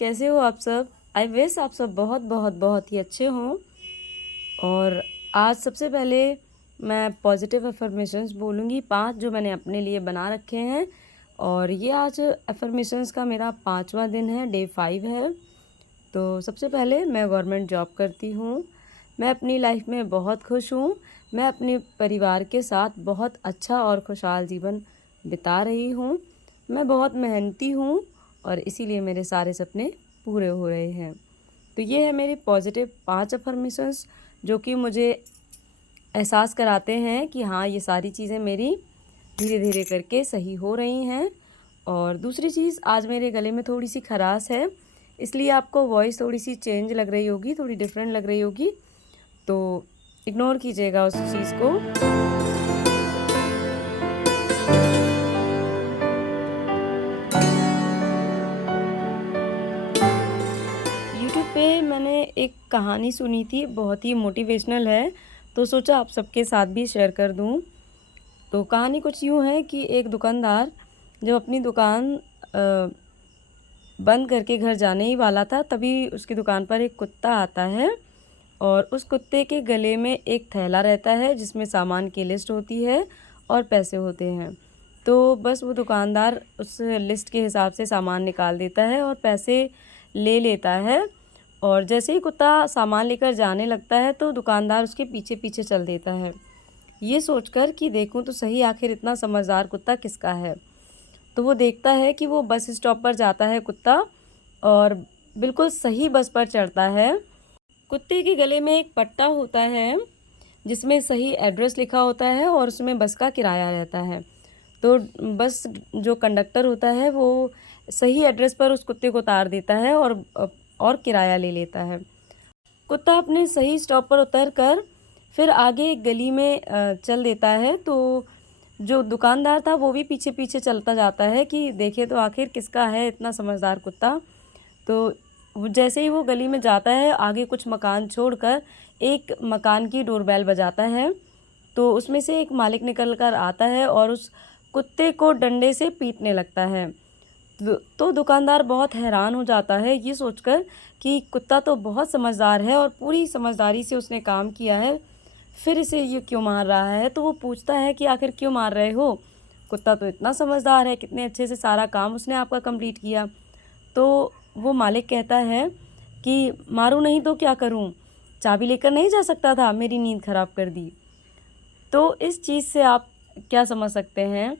कैसे हो आप सब? आई विश आप सब बहुत बहुत बहुत ही अच्छे हों। और आज सबसे पहले मैं पॉजिटिव अफर्मेशंस बोलूँगी 5 जो मैंने अपने लिए बना रखे हैं। और ये आज अफर्मेशंस का मेरा 5वां दिन है, डे 5 है। तो सबसे पहले मैं गवर्नमेंट जॉब करती हूँ। मैं अपनी लाइफ में बहुत खुश हूँ। मैं अपने परिवार के साथ बहुत अच्छा और खुशहाल जीवन बिता रही हूँ। मैं बहुत मेहनती हूँ और इसीलिए मेरे सारे सपने पूरे हो रहे हैं। तो ये है मेरी पॉजिटिव 5 अफर्मेशंस जो कि मुझे एहसास कराते हैं कि हाँ, ये सारी चीज़ें मेरी धीरे धीरे करके सही हो रही हैं। और दूसरी चीज़, आज मेरे गले में थोड़ी सी खराश है, इसलिए आपको वॉइस थोड़ी सी चेंज लग रही होगी, थोड़ी डिफरेंट लग रही होगी, तो इग्नोर कीजिएगा उस चीज़ को। यूट्यूब पे मैंने एक कहानी सुनी थी, बहुत ही मोटिवेशनल है, तो सोचा आप सबके साथ भी शेयर कर दूं। तो कहानी कुछ यूँ है कि एक दुकानदार जब अपनी दुकान बंद करके घर जाने ही वाला था, तभी उसकी दुकान पर एक कुत्ता आता है और उस कुत्ते के गले में एक थैला रहता है जिसमें सामान की लिस्ट होती है और पैसे होते हैं। तो बस वो दुकानदार उस लिस्ट के हिसाब से सामान निकाल देता है और पैसे ले लेता है। और जैसे ही कुत्ता सामान लेकर जाने लगता है तो दुकानदार उसके पीछे पीछे चल देता है, ये सोचकर कि देखूं तो सही आखिर इतना समझदार कुत्ता किसका है। तो वो देखता है कि वो बस स्टॉप पर जाता है कुत्ता और बिल्कुल सही बस पर चढ़ता है। कुत्ते के गले में एक पट्टा होता है जिसमें सही एड्रेस लिखा होता है और उसमें बस का किराया रहता है। तो बस जो कंडक्टर होता है वो सही एड्रेस पर उस कुत्ते को उतार देता है और किराया ले लेता है। कुत्ता अपने सही स्टॉप पर उतर कर फिर आगे एक गली में चल देता है। तो जो दुकानदार था वो भी पीछे पीछे चलता जाता है कि देखे तो आखिर किसका है इतना समझदार कुत्ता। तो जैसे ही वो गली में जाता है, आगे कुछ मकान छोड़कर एक मकान की डोरबेल बजाता है। तो उसमें से एक मालिक निकल कर आता है और उस कुत्ते को डंडे से पीटने लगता है। तो दुकानदार बहुत हैरान हो जाता है ये सोचकर कि कुत्ता तो बहुत समझदार है और पूरी समझदारी से उसने काम किया है, फिर इसे ये क्यों मार रहा है। तो वो पूछता है कि आखिर क्यों मार रहे हो, कुत्ता तो इतना समझदार है, कितने अच्छे से सारा काम उसने आपका कंप्लीट किया। तो वो मालिक कहता है कि मारूं नहीं तो क्या करूं, चाबी लेकर नहीं जा सकता था, मेरी नींद खराब कर दी। तो इस चीज़ से आप क्या समझ सकते हैं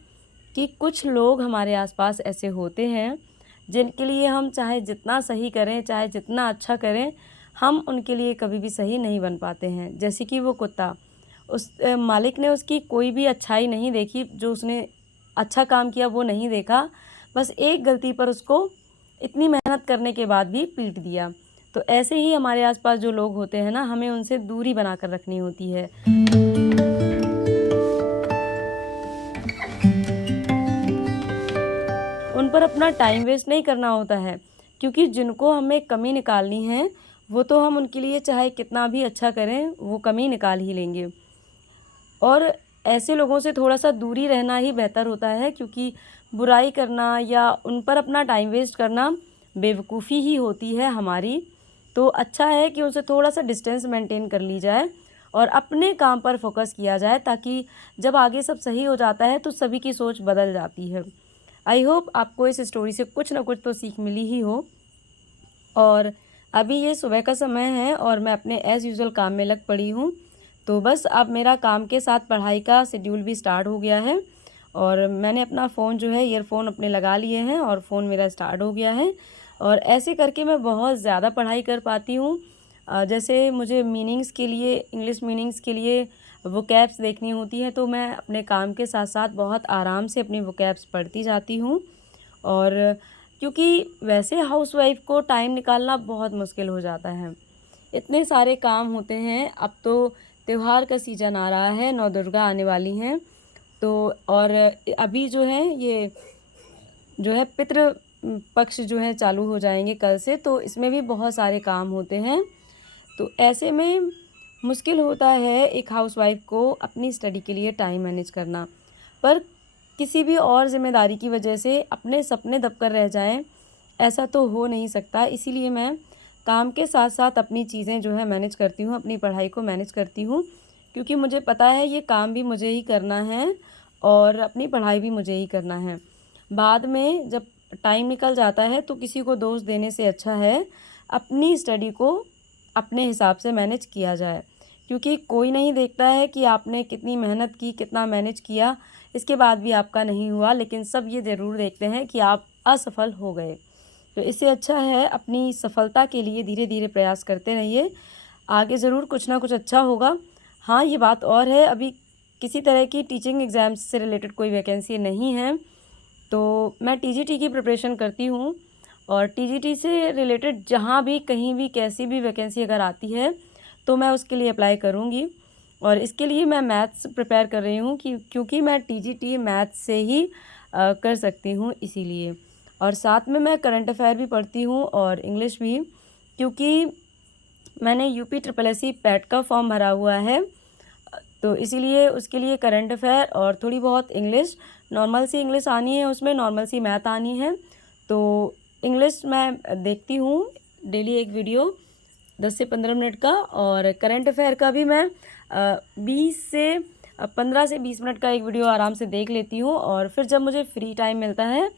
कि कुछ लोग हमारे आसपास ऐसे होते हैं जिनके लिए हम चाहे जितना सही करें, चाहे जितना अच्छा करें, हम उनके लिए कभी भी सही नहीं बन पाते हैं। जैसे कि वो कुत्ता, उस मालिक ने उसकी कोई भी अच्छाई नहीं देखी, जो उसने अच्छा काम किया वो नहीं देखा, बस एक गलती पर उसको इतनी मेहनत करने के बाद भी पीट दिया। तो ऐसे ही हमारे आसपास जो लोग होते हैं ना, हमें उनसे दूरी बनाकर रखनी होती है। उन पर अपना टाइम वेस्ट नहीं करना होता है, क्योंकि जिनको हमें कमी निकालनी है वो तो हम उनके लिए चाहे कितना भी अच्छा करें, वो कमी निकाल ही लेंगे। और ऐसे लोगों से थोड़ा सा दूरी रहना ही बेहतर होता है, क्योंकि बुराई करना या उन पर अपना टाइम वेस्ट करना बेवकूफ़ी ही होती है हमारी। तो अच्छा है कि उनसे थोड़ा सा डिस्टेंस मेंटेन कर ली जाए और अपने काम पर फोकस किया जाए, ताकि जब आगे सब सही हो जाता है तो सभी की सोच बदल जाती है। आई होप आपको इस स्टोरी से कुछ ना कुछ तो सीख मिली ही हो। और अभी ये सुबह का समय है और मैं अपने एज़ यूज़ुअल काम में लग पड़ी हूँ। तो बस अब मेरा काम के साथ पढ़ाई का शेड्यूल भी स्टार्ट हो गया है और मैंने अपना फ़ोन जो है, ईयरफ़ोन अपने लगा लिए हैं और फ़ोन मेरा स्टार्ट हो गया है। और ऐसे करके मैं बहुत ज़्यादा पढ़ाई कर पाती हूँ। जैसे मुझे मीनिंग्स के लिए, इंग्लिश मीनिंग्स के लिए वोकैब्स देखनी होती है, तो मैं अपने काम के साथ साथ बहुत आराम से अपनी वोकैब्स पढ़ती जाती हूँ। और क्योंकि वैसे हाउसवाइफ को टाइम निकालना बहुत मुश्किल हो जाता है, इतने सारे काम होते हैं। अब तो त्योहार का सीज़न आ रहा है, नौ दुर्गा आने वाली हैं, तो और अभी जो है ये जो है पितृ पक्ष जो है चालू हो जाएंगे कल से, तो इसमें भी बहुत सारे काम होते हैं। तो ऐसे में मुश्किल होता है एक हाउसवाइफ को अपनी स्टडी के लिए टाइम मैनेज करना। पर किसी भी और ज़िम्मेदारी की वजह से अपने सपने दबकर रह जाएं, ऐसा तो हो नहीं सकता, इसीलिए मैं काम के साथ साथ अपनी चीज़ें जो है मैनेज करती हूँ, अपनी पढ़ाई को मैनेज करती हूँ, क्योंकि मुझे पता है ये काम भी मुझे ही करना है और अपनी पढ़ाई भी मुझे ही करना है। बाद में जब टाइम निकल जाता है तो किसी को दोष देने से अच्छा है अपनी स्टडी को अपने हिसाब से मैनेज किया जाए, क्योंकि कोई नहीं देखता है कि आपने कितनी मेहनत की, कितना मैनेज किया, इसके बाद भी आपका नहीं हुआ, लेकिन सब ये ज़रूर देखते हैं कि आप असफल हो गए। तो इससे अच्छा है अपनी सफलता के लिए धीरे धीरे प्रयास करते रहिए, आगे ज़रूर कुछ ना कुछ अच्छा होगा। हाँ, ये बात और है, अभी किसी तरह की टीचिंग एग्ज़ाम्स से रिलेटेड कोई वैकेंसी नहीं है, तो मैं टीजीटी की प्रिपरेशन करती हूँ और टीजीटी से रिलेटेड जहाँ भी कहीं भी कैसी भी वैकेंसी अगर आती है तो मैं उसके लिए अप्लाई करूँगी। और इसके लिए मैं मैथ्स प्रिपेयर कर रही हूँ क्योंकि मैं टीजीटी मैथ्स से ही कर सकती हूँ इसीलिए। और साथ में मैं करंट अफेयर भी पढ़ती हूँ और इंग्लिश भी, क्योंकि मैंने UP triple S C PET का फॉर्म भरा हुआ है, तो इसीलिए उसके लिए करंट अफेयर और थोड़ी बहुत इंग्लिश, नॉर्मल सी इंग्लिश आनी है, उसमें नॉर्मल सी मैथ आनी है। तो इंग्लिश मैं देखती हूँ डेली एक वीडियो 10 से 15 मिनट का, और करंट अफेयर का भी मैं 15 से 20 मिनट का एक वीडियो आराम से देख लेती हूँ। और फिर जब मुझे फ्री टाइम मिलता है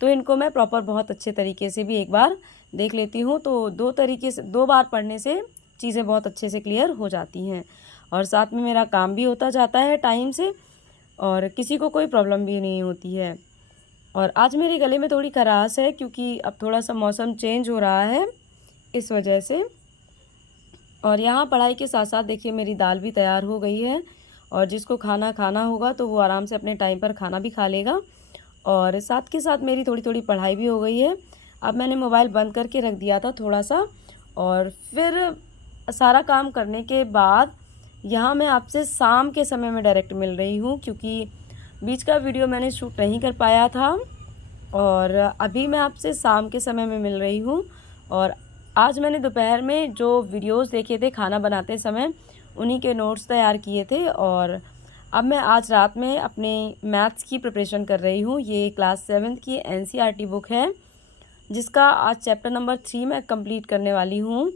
तो इनको मैं प्रॉपर बहुत अच्छे तरीके से भी एक बार देख लेती हूँ। तो 2 बार पढ़ने से चीज़ें बहुत अच्छे से क्लियर हो जाती हैं और साथ में मेरा काम भी होता जाता है टाइम से और किसी को कोई प्रॉब्लम भी नहीं होती है। और आज मेरे गले में थोड़ी खराश है क्योंकि अब थोड़ा सा मौसम चेंज हो रहा है, इस वजह से। और यहाँ पढ़ाई के साथ साथ देखिए मेरी दाल भी तैयार हो गई है, और जिसको खाना होगा तो वो आराम से अपने टाइम पर खाना भी खा लेगा। और साथ के साथ मेरी थोड़ी थोड़ी पढ़ाई भी हो गई है। अब मैंने मोबाइल बंद करके रख दिया था थोड़ा सा, और फिर सारा काम करने के बाद यहाँ मैं आपसे शाम के समय में डायरेक्ट मिल रही हूँ, क्योंकि बीच का वीडियो मैंने शूट नहीं कर पाया था। और अभी मैं आपसे शाम के समय में मिल रही हूँ। और आज मैंने दोपहर में जो वीडियोस देखे थे खाना बनाते समय, उन्हीं के नोट्स तैयार किए थे। और अब मैं आज रात में अपने मैथ्स की प्रिपरेशन कर रही हूँ। ये क्लास 7 की एनसीईआरटी बुक है, जिसका आज चैप्टर नंबर 3 मैं कंप्लीट करने वाली हूँ।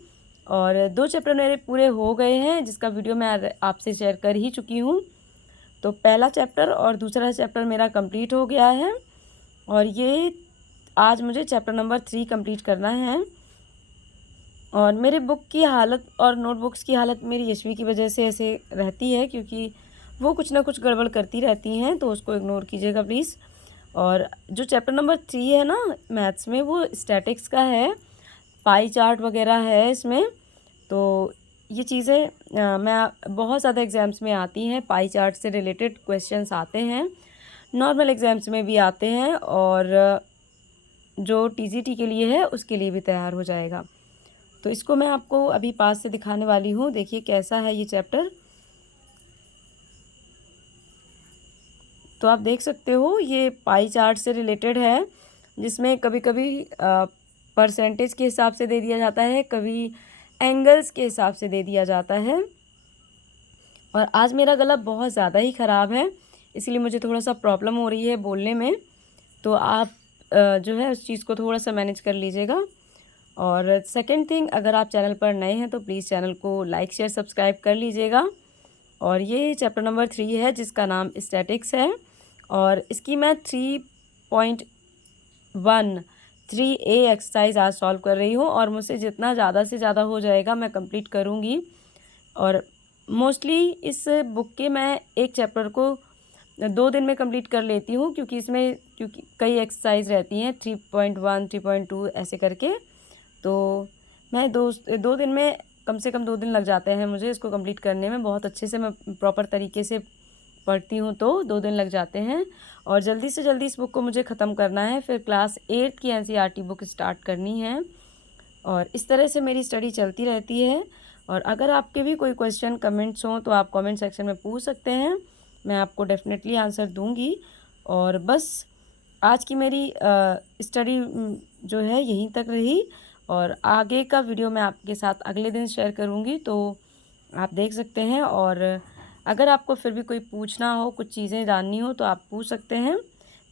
और 2 चैप्टर मेरे पूरे हो गए हैं, जिसका वीडियो मैं आपसे शेयर कर ही चुकी हूँ। तो पहला चैप्टर और दूसरा चैप्टर मेरा कंप्लीट हो गया है, और ये आज मुझे चैप्टर नंबर 3 कंप्लीट करना है। और मेरे बुक की हालत और नोटबुक्स की हालत मेरी यशवी की वजह से ऐसे रहती है, क्योंकि वो कुछ ना कुछ गड़बड़ करती रहती हैं, तो उसको इग्नोर कीजिएगा प्लीज़। और जो चैप्टर नंबर 3 है ना मैथ्स में, वो स्टैटिक्स का है, पाई चार्ट वगैरह है इसमें। तो ये चीज़ें मैं बहुत ज़्यादा एग्ज़ाम्स में आती हैं, पाई चार्ट से रिलेटेड क्वेश्चंस आते हैं, नॉर्मल एग्ज़ाम्स में भी आते हैं, और जो टीजीटी के लिए है उसके लिए भी तैयार हो जाएगा। तो इसको मैं आपको अभी पास से दिखाने वाली हूँ, देखिए कैसा है ये चैप्टर। तो आप देख सकते हो ये पाई चार्ट से रिलेटेड है, जिसमें कभी कभी परसेंटेज के हिसाब से दे दिया जाता है, कभी एंगल्स के हिसाब से दे दिया जाता है। और आज मेरा गला बहुत ज़्यादा ही ख़राब है, इसलिए मुझे थोड़ा सा प्रॉब्लम हो रही है बोलने में, तो आप जो है उस चीज़ को थोड़ा सा मैनेज कर लीजिएगा। और सेकंड थिंग, अगर आप चैनल पर नए हैं तो प्लीज़ चैनल को लाइक शेयर सब्सक्राइब कर लीजिएगा। और ये चैप्टर नंबर 3 है, जिसका नाम स्टैटिक्स है, और इसकी मैं 3.13A एक्सरसाइज आज सॉल्व कर रही हूँ, और मुझसे जितना ज़्यादा से ज़्यादा हो जाएगा मैं कंप्लीट करूँगी। और मोस्टली इस बुक के मैं एक चैप्टर को 2 दिन में कंप्लीट कर लेती हूँ, क्योंकि कई एक्सरसाइज रहती हैं 3.1 3.2 ऐसे करके। तो मैं 2 दिन में, कम से कम 2 दिन लग जाते हैं मुझे इसको कंप्लीट करने में। बहुत अच्छे से मैं प्रॉपर तरीके से पढ़ती हूँ तो 2 दिन लग जाते हैं, और जल्दी से जल्दी इस बुक को मुझे ख़त्म करना है, फिर क्लास 8 की एनसीईआरटी बुक स्टार्ट करनी है। और इस तरह से मेरी स्टडी चलती रहती है। और अगर आपके भी कोई क्वेश्चन कमेंट्स हों तो आप कमेंट सेक्शन में पूछ सकते हैं, मैं आपको डेफिनेटली आंसर दूंगी। और बस आज की मेरी स्टडी जो है यहीं तक रही, और आगे का वीडियो मैं आपके साथ अगले दिन शेयर करूंगी, तो आप देख सकते हैं। और अगर आपको फिर भी कोई पूछना हो, कुछ चीज़ें जाननी हो, तो आप पूछ सकते हैं।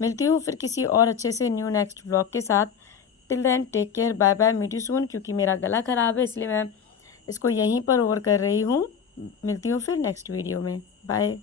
मिलती हूँ फिर किसी और अच्छे से न्यू नेक्स्ट व्लॉग के साथ। Till then take care, bye bye, meet you soon. क्योंकि मेरा गला ख़राब है इसलिए मैं इसको यहीं पर ओवर कर रही हूँ। मिलती हूँ फिर नेक्स्ट वीडियो में। बाय।